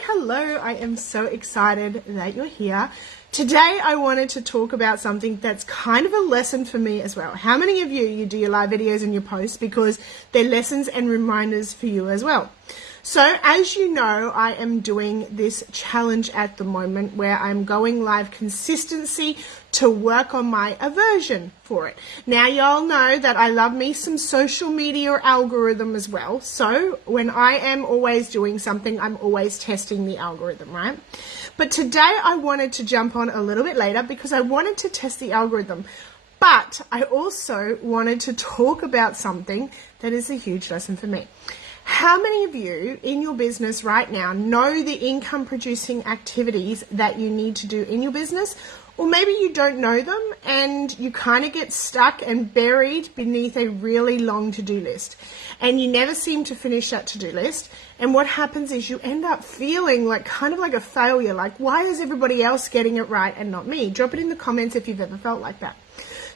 Hello. I am so excited that you're here. Today I wanted to talk about something that's kind of a lesson for me as well. How many of you do your live videos and your posts because they're lessons and reminders for you as well? So as you know, I am doing this challenge at the moment where I'm going live consistency to work on my aversion for it. Now, y'all know that I love me some social media algorithm as well. So when I am always doing something, I'm always testing the algorithm, right? But today I wanted to jump on a little bit later because I wanted to test the algorithm. But I also wanted to talk about something that is a huge lesson for me. How many of you in your business right now know the income producing activities that you need to do in your business? Or maybe you don't know them and you kind of get stuck and buried beneath a really long to-do list. And you never seem to finish that to-do list. And what happens is you end up feeling like kind of like a failure. Like, why is everybody else getting it right and not me? Drop it in the comments if you've ever felt like that.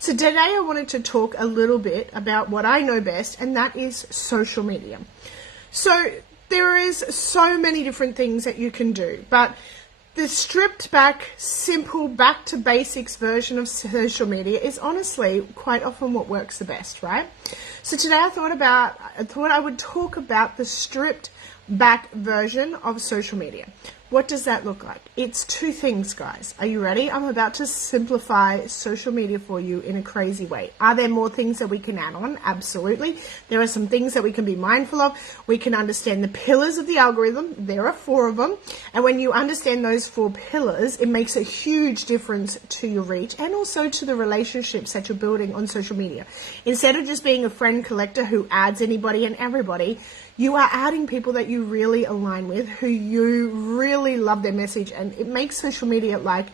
So today I wanted to talk a little bit about what I know best, and that is social media. So there is so many different things that you can do, but the stripped back, simple, back to basics version of social media is honestly quite often what works the best, right? So today I thought I would talk about the stripped back version of social media. What does that look like? It's two things, guys. Are you ready? I'm about to simplify social media for you in a crazy way. Are there more things that we can add on? Absolutely. There are some things that we can be mindful of. We can understand the pillars of the algorithm. There are 4 of them. And when you understand those 4 pillars, it makes a huge difference to your reach and also to the relationships that you're building on social media. Instead of just being a friend collector who adds anybody and everybody, you are adding people that you really align with, who you really love their message, and it makes social media like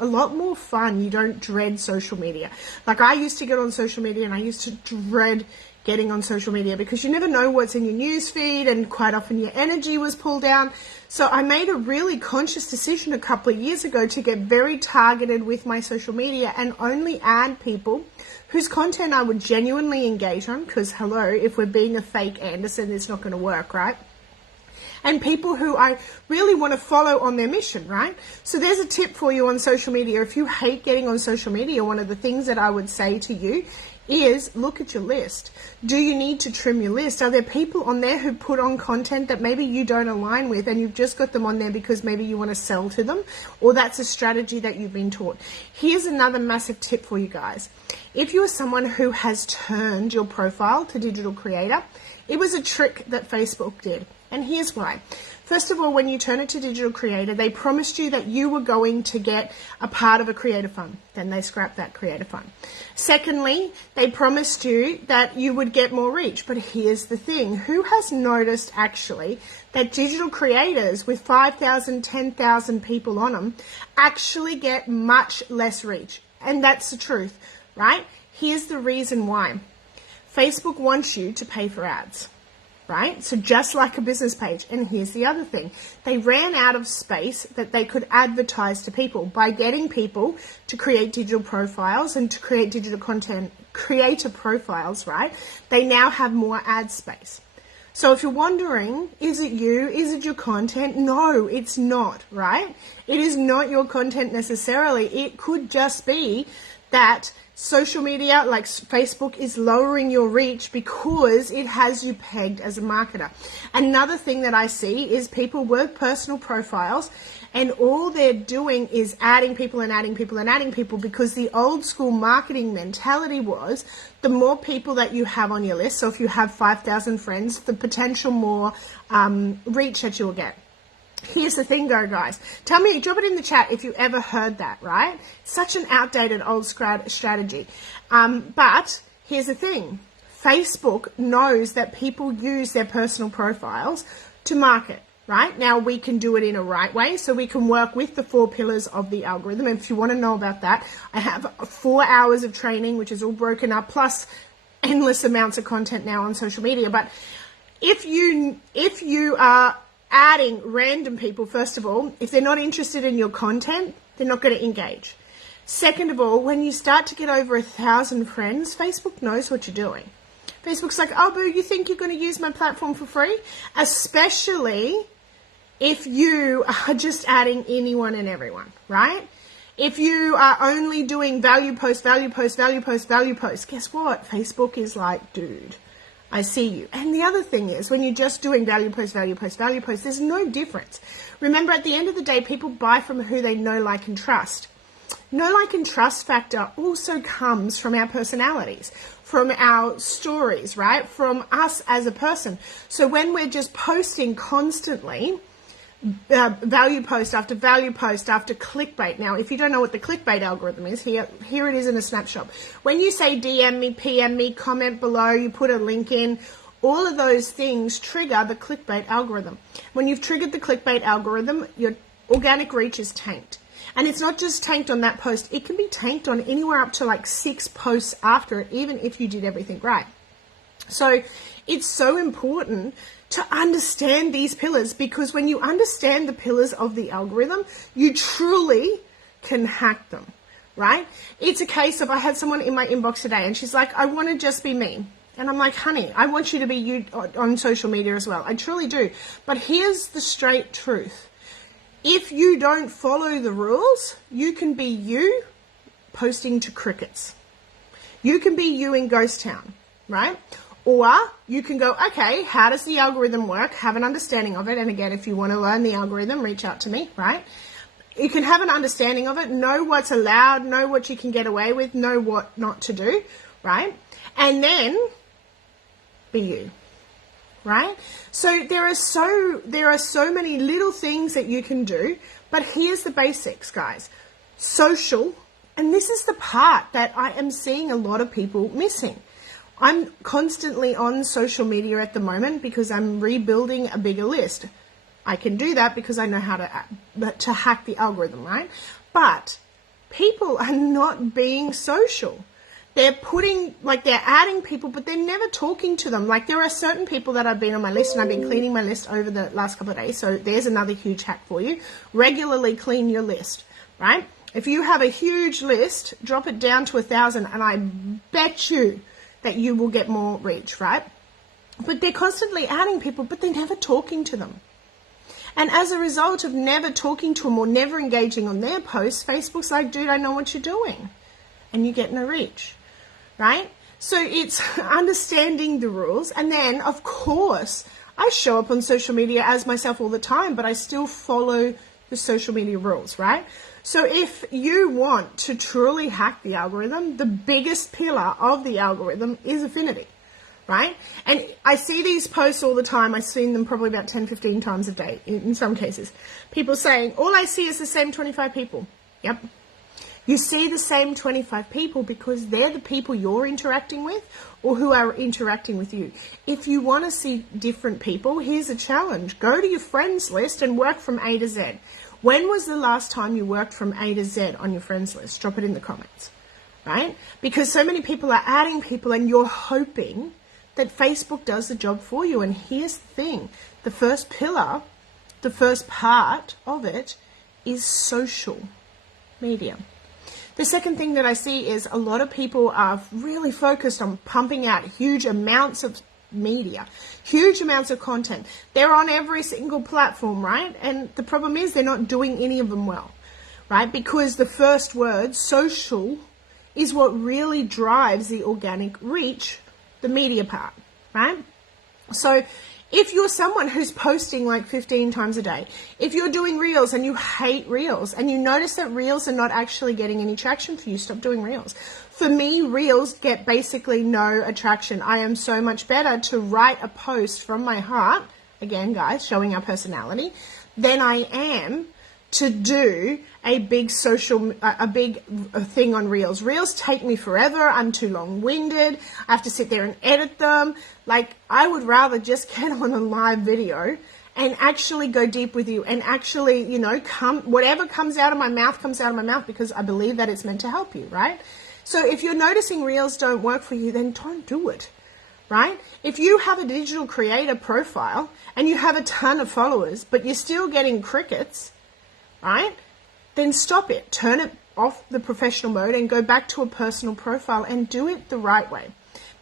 a lot more fun. You don't dread social media. Like I used to get on social media and I used to dread getting on social media because you never know what's in your news feed and quite often your energy was pulled down. So I made a really conscious decision a couple of years ago to get very targeted with my social media and only add people whose content I would genuinely engage on, because hello, if we're being a fake Anderson, it's not going to work, right? And people who I really want to follow on their mission, right? So there's a tip for you on social media. If you hate getting on social media, one of the things that I would say to you is look at your list. Do you need to trim your list? Are there people on there who put on content that maybe you don't align with and you've just got them on there because maybe you want to sell to them, or that's a strategy that you've been taught? Here's another massive tip for you guys. If you're someone who has turned your profile to digital creator, it was a trick that Facebook did. And here's why. First of all, when you turn it to digital creator, they promised you that you were going to get a part of a creator fund. Then they scrapped that creator fund. Secondly, they promised you that you would get more reach. But here's the thing. Who has noticed actually that digital creators with 5,000, 10,000 people on them actually get much less reach? And that's the truth, right? Here's the reason why. Facebook wants you to pay for ads. Right? So just like a business page. And here's the other thing. They ran out of space that they could advertise to people by getting people to create digital profiles and to create digital content, creator profiles, right? They now have more ad space. So if you're wondering, is it you? Is it your content? No, it's not, right? It is not your content necessarily. It could just be that social media like Facebook is lowering your reach because it has you pegged as a marketer. Another thing that I see is people with personal profiles and all they're doing is adding people and adding people and adding people, because the old school marketing mentality was the more people that you have on your list, so if you have 5,000 friends, the potential more reach that you'll get. Here's the thing though, guys. Tell me, drop it in the chat if you ever heard that, right? Such an outdated old strategy. But here's the thing. Facebook knows that people use their personal profiles to market, right? Now we can do it in a right way, so we can work with the 4 pillars of the algorithm. And if you want to know about that, I have 4 hours of training, which is all broken up, plus endless amounts of content now on social media. But if you are adding random people, first of all, if they're not interested in your content, they're not going to engage. Second of all, when you start to get over 1,000 friends, Facebook knows what you're doing. Facebook's like, oh, boo, you think you're going to use my platform for free? Especially if you are just adding anyone and everyone, right? If you are only doing value post, value post, value post, value post, guess what? Facebook is like, dude, I see you. And the other thing is, when you're just doing value post, value post, value post, there's no difference. Remember, at the end of the day, people buy from who they know, like, and trust. Know, like, and trust factor also comes from our personalities, from our stories, right? From us as a person. So when we're just posting constantly, value post after value post after clickbait. Now, if you don't know what the clickbait algorithm is, here it is in a snapshot. When you say DM me, PM me, comment below, you put a link in, all of those things trigger the clickbait algorithm. When you've triggered the clickbait algorithm, your organic reach is tanked. And it's not just tanked on that post. It can be tanked on anywhere up to like 6 posts after it, even if you did everything right. So it's so important to understand these pillars, because when you understand the pillars of the algorithm, you truly can hack them, right? It's a case of, I had someone in my inbox today and she's like, I want to just be me. And I'm like, honey, I want you to be you on social media as well. I truly do. But here's the straight truth. If you don't follow the rules, you can be you posting to crickets. You can be you in Ghost Town, right? Or you can go, okay, how does the algorithm work? Have an understanding of it. And again, if you want to learn the algorithm, reach out to me, right? You can have an understanding of it, know what's allowed, know what you can get away with, know what not to do, right? And then be you, right? So there are so many little things that you can do, but here's the basics, guys. Social, and this is the part that I am seeing a lot of people missing. I'm constantly on social media at the moment because I'm rebuilding a bigger list. I can do that because I know how to hack the algorithm, right? But people are not being social. They're they're adding people, but they're never talking to them. Like, there are certain people that have been on my list, and I've been cleaning my list over the last couple of days. So there's another huge hack for you. Regularly clean your list, right? If you have a huge list, drop it down to 1,000, and I bet you that you will get more reach, right? But they're constantly adding people, but they're never talking to them. And as a result of never talking to them or never engaging on their posts, Facebook's like, dude, I know what you're doing. And you get no reach, right? So it's understanding the rules. And then, of course, I show up on social media as myself all the time, but I still follow the social media rules, right? So if you want to truly hack the algorithm, the biggest pillar of the algorithm is affinity, right? And I see these posts all the time. I've seen them probably about 10, 15 times a day in some cases. People saying, all I see is the same 25 people. Yep. You see the same 25 people because they're the people you're interacting with or who are interacting with you. If you want to see different people, here's a challenge. Go to your friends list and work from A to Z. When was the last time you worked from A to Z on your friends list? Drop it in the comments, right? Because so many people are adding people and you're hoping that Facebook does the job for you. And here's the thing. The first pillar, the first part of it is social media. The second thing that I see is a lot of people are really focused on pumping out huge amounts of media, huge amounts of content. They're on every single platform, right? And the problem is they're not doing any of them well, right? Because the first word, social, is what really drives the organic reach, the media part, right? So if you're someone who's posting like 15 times a day, if you're doing reels and you hate reels and you notice that reels are not actually getting any traction for you, stop doing reels. For me, reels get basically no attraction. I am so much better to write a post from my heart, again, guys, showing our personality, than I am to do a big thing on reels. Reels take me forever. I'm too long-winded. I have to sit there and edit them. Like, I would rather just get on a live video and actually go deep with you and actually, whatever comes out of my mouth because I believe that it's meant to help you, right? So if you're noticing reels don't work for you, then don't do it, right? If you have a digital creator profile and you have a ton of followers, but you're still getting crickets, right? Then stop it. Turn it off the professional mode and go back to a personal profile and do it the right way.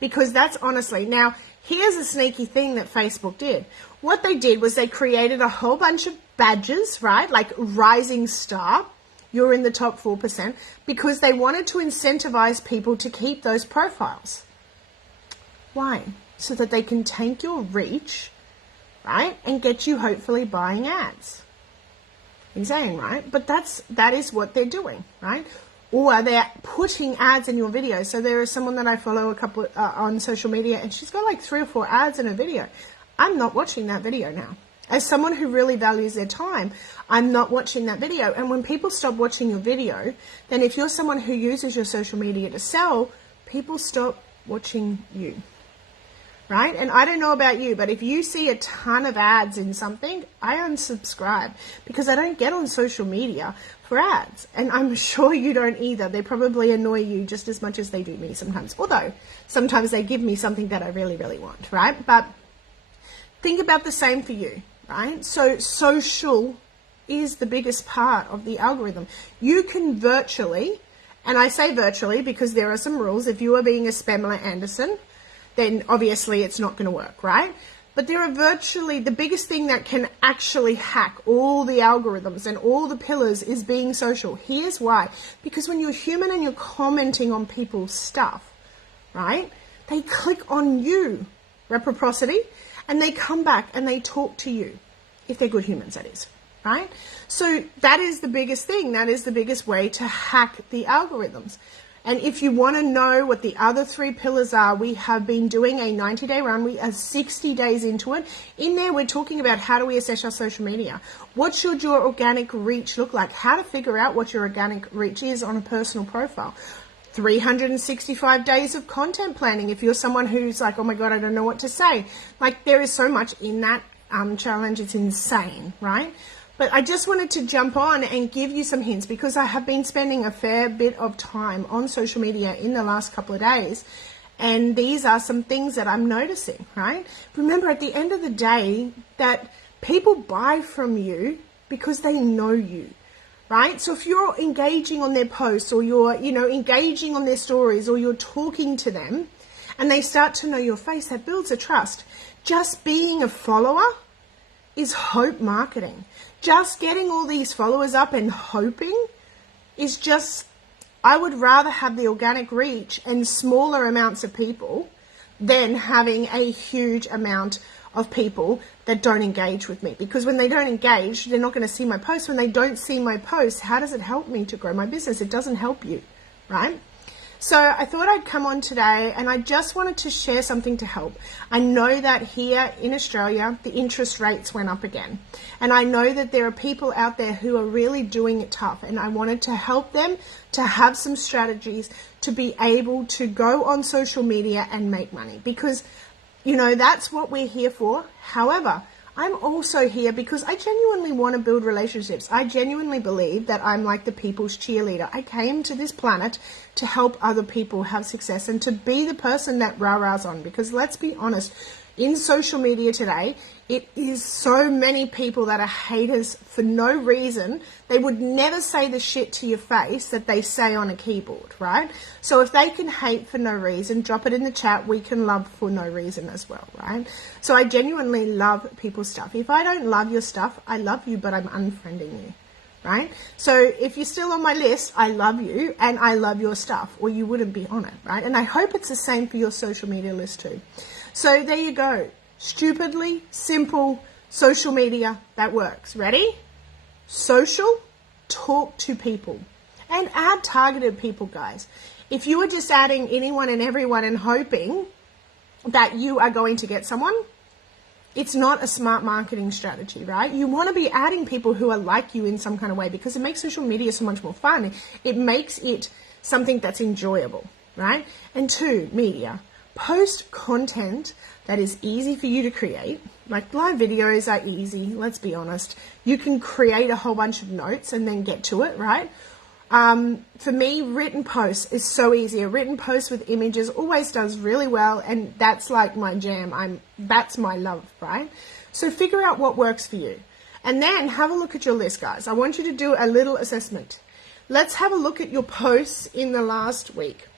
because that's honestly, now here's a sneaky thing that Facebook did. What they did was they created a whole bunch of badges, right? Like rising star, you're in the top 4%, because they wanted to incentivize people to keep those profiles. Why? So that they can tank your reach, right? And get you hopefully buying ads. Insane, right? But that is what they're doing, right? Or they're putting ads in your video. So there is someone that I follow a couple on social media, and she's got like 3 or 4 ads in her video. I'm not watching that video now. As someone who really values their time, I'm not watching that video. And when people stop watching your video, then if you're someone who uses your social media to sell, people stop watching you. Right? And I don't know about you, but if you see a ton of ads in something, I unsubscribe, because I don't get on social media for ads. And I'm sure you don't either. They probably annoy you just as much as they do me sometimes. Although sometimes they give me something that I really, really want, right? But think about the same for you, right? So social is the biggest part of the algorithm. You can virtually, and I say virtually because there are some rules. If you are being a Spamela Anderson, then obviously it's not going to work, right? But there are virtually, the biggest thing that can actually hack all the algorithms and all the pillars is being social. Here's why. Because when you're human and you're commenting on people's stuff, right, they click on you, reciprocity, and they come back and they talk to you, if they're good humans, that is, right? So that is the biggest thing. That is the biggest way to hack the algorithms. And if you want to know what the other 3 pillars are, we have been doing a 90-day run. We are 60 days into it. In there, we're talking about how do we assess our social media? What should your organic reach look like? How to figure out what your organic reach is on a personal profile. 365 days of content planning. If you're someone who's like, oh my God, I don't know what to say. Like, there is so much in that challenge. It's insane, right? But I just wanted to jump on and give you some hints, because I have been spending a fair bit of time on social media in the last couple of days. And these are some things that I'm noticing, right? Remember, at the end of the day, that people buy from you because they know you, right? So if you're engaging on their posts, or you're, engaging on their stories, or you're talking to them and they start to know your face, that builds a trust. Just being a follower is hope marketing. Just getting all these followers up and hoping is just, I would rather have the organic reach and smaller amounts of people than having a huge amount of people that don't engage with me. Because when they don't engage, they're not going to see my posts. When they don't see my posts, how does it help me to grow my business? It doesn't help you, right? So I thought I'd come on today, and I just wanted to share something to help. I know that here in Australia, the interest rates went up again. And I know that there are people out there who are really doing it tough. And I wanted to help them to have some strategies to be able to go on social media and make money. Because, that's what we're here for. However, I'm also here because I genuinely want to build relationships. I genuinely believe that I'm like the people's cheerleader. I came to this planet to help other people have success and to be the person that rah-rahs on. Because let's be honest, in social media today, it is so many people that are haters for no reason. They would never say the shit to your face that they say on a keyboard, right? So if they can hate for no reason, drop it in the chat. We can love for no reason as well, right? So I genuinely love people's stuff. If I don't love your stuff, I love you, but I'm unfriending you, right? So if you're still on my list, I love you and I love your stuff, or you wouldn't be on it, right? And I hope it's the same for your social media list too. So there you go. Stupidly simple social media that works. Ready? Social, talk to people, and add targeted people, guys. If you are just adding anyone and everyone and hoping that you are going to get someone, it's not a smart marketing strategy, right? You want to be adding people who are like you in some kind of way, because it makes social media so much more fun. It makes it something that's enjoyable, right? And 2, media. Post content that is easy for you to create. Like, live videos are easy, let's be honest. You can create a whole bunch of notes and then get to it, right? For me, written posts is so easy. A written post with images always does really well, and that's like my jam. That's my love, right? So figure out what works for you. And then have a look at your list, guys. I want you to do a little assessment. Let's have a look at your posts in the last week.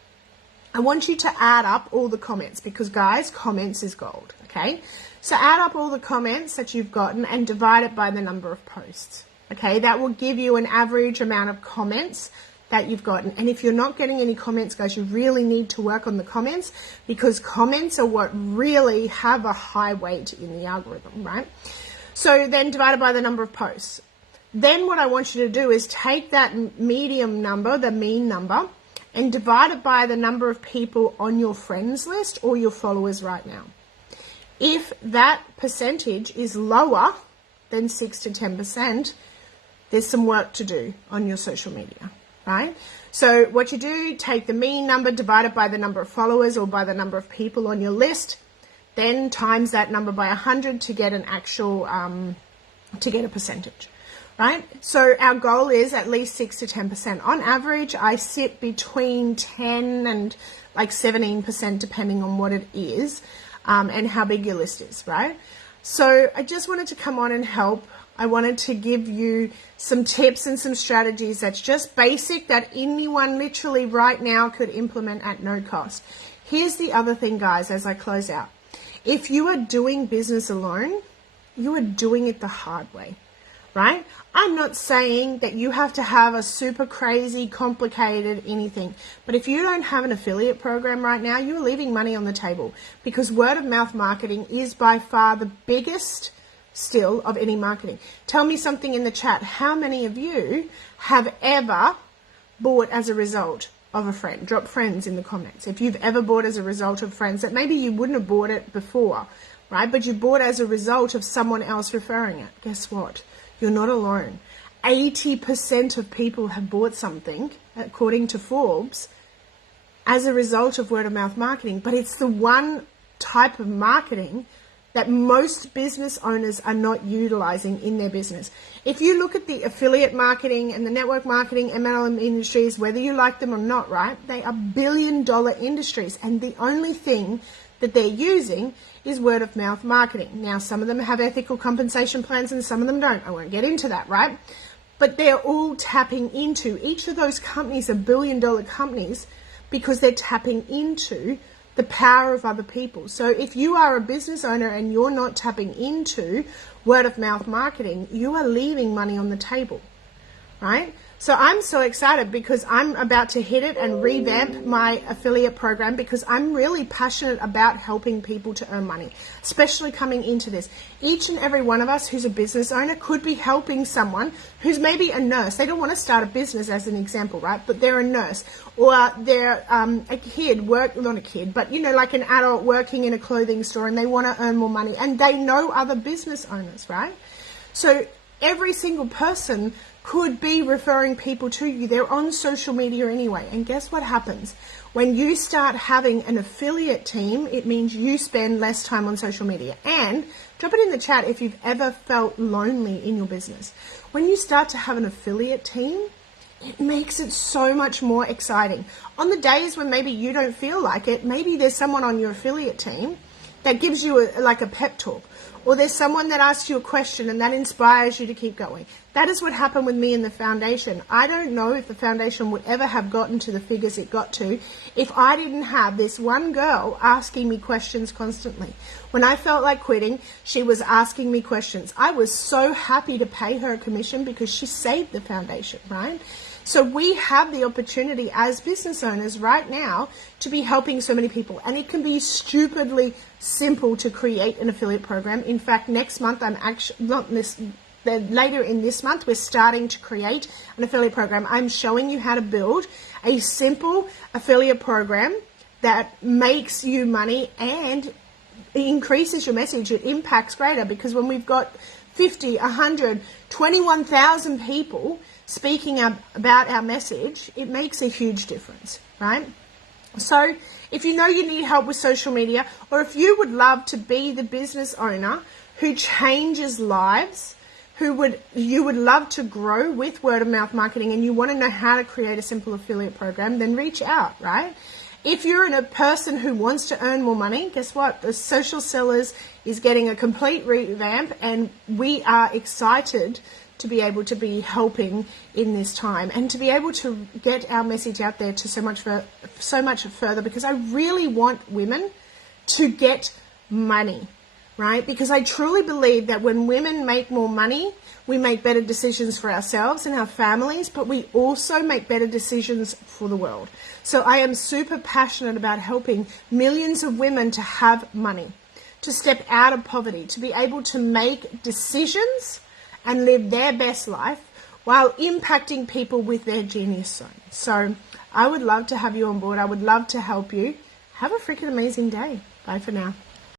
I want you to add up all the comments because, guys, comments is gold, okay? So add up all the comments that you've gotten and divide it by the number of posts, okay? That will give you an average amount of comments that you've gotten. And if you're not getting any comments, guys, you really need to work on the comments because comments are what really have a high weight in the algorithm, right? So then divided by the number of posts. Then what I want you to do is take that medium number, the mean number, and divide it by the number of people on your friends list or your followers right now. If that percentage is lower than 6 to 10%, there's some work to do on your social media, right? So what you do, take the mean number, divide it by the number of followers or by the number of people on your list, then times that number by 100 to get an actual, to get a percentage. Right? So our goal is at least 6 to 10%. On average, I sit between 10 and like 17% depending on what it is and how big your list is, right? So I just wanted to come on and help. I wanted to give you some tips and some strategies that's just basic that anyone literally right now could implement at no cost. Here's the other thing, guys, as I close out. If you are doing business alone, you are doing it the hard way. Right? I'm not saying that you have to have a super crazy, complicated anything. But if you don't have an affiliate program right now, you're leaving money on the table because word of mouth marketing is by far the biggest still of any marketing. Tell me something in the chat. How many of you have ever bought as a result of a friend? Drop friends in the comments. If you've ever bought as a result of friends that maybe you wouldn't have bought it before, right? But you bought as a result of someone else referring it. Guess what? You're not alone. 80% of people have bought something, according to Forbes, as a result of word of mouth marketing. But it's the one type of marketing that most business owners are not utilizing in their business. If you look at the affiliate marketing and the network marketing, MLM industries, whether you like them or not, right, they are billion-dollar industries. And the only thing that they're using is word of mouth marketing. Now, some of them have ethical compensation plans and some of them don't. I won't get into that, right? But they're all tapping into, each of those companies are billion-dollar companies because they're tapping into the power of other people. So if you are a business owner and you're not tapping into word of mouth marketing, you are leaving money on the table, right? So I'm so excited because I'm about to hit it and revamp my affiliate program because I'm really passionate about helping people to earn money, especially coming into this. Each and every one of us who's a business owner could be helping someone who's maybe a nurse. They don't want to start a business as an example, right? But they're a nurse or they're a kid, not a kid, but you know, like an adult working in a clothing store and they want to earn more money and they know other business owners, right? So every single person could be referring people to you. They're on social media anyway. And guess what happens? When you start having an affiliate team, it means you spend less time on social media. And drop it in the chat if you've ever felt lonely in your business. When you start to have an affiliate team, it makes it so much more exciting. On the days when maybe you don't feel like it, maybe there's someone on your affiliate team that gives you like a pep talk. Or there's someone that asks you a question and that inspires you to keep going. That is what happened with me in the foundation. I don't know if the foundation would ever have gotten to the figures it got to if I didn't have this one girl asking me questions constantly. When I felt like quitting, she was asking me questions. I was so happy to pay her a commission because she saved the foundation, right? So we have the opportunity as business owners right now to be helping so many people. And it can be stupidly simple to create an affiliate program. In fact, next month, later in this month, we're starting to create an affiliate program. I'm showing you how to build a simple affiliate program that makes you money and increases your message. It impacts greater because when we've got 50, 100, 21,000 people speaking about our message, it makes a huge difference, right? So if you know you need help with social media, or if you would love to be the business owner who changes lives, you would love to grow with word of mouth marketing and you want to know how to create a simple affiliate program, then reach out, right? If you're a person who wants to earn more money, guess what? The Social Sellers is getting a complete revamp and we are excited to be able to be helping in this time and to be able to get our message out there to so much further, because I really want women to get money, right? Because I truly believe that when women make more money, we make better decisions for ourselves and our families, but we also make better decisions for the world. So I am super passionate about helping millions of women to have money, to step out of poverty, to be able to make decisions and live their best life while impacting people with their genius zone. So I would love to have you on board. I would love to help you. Have a freaking amazing day. Bye for now.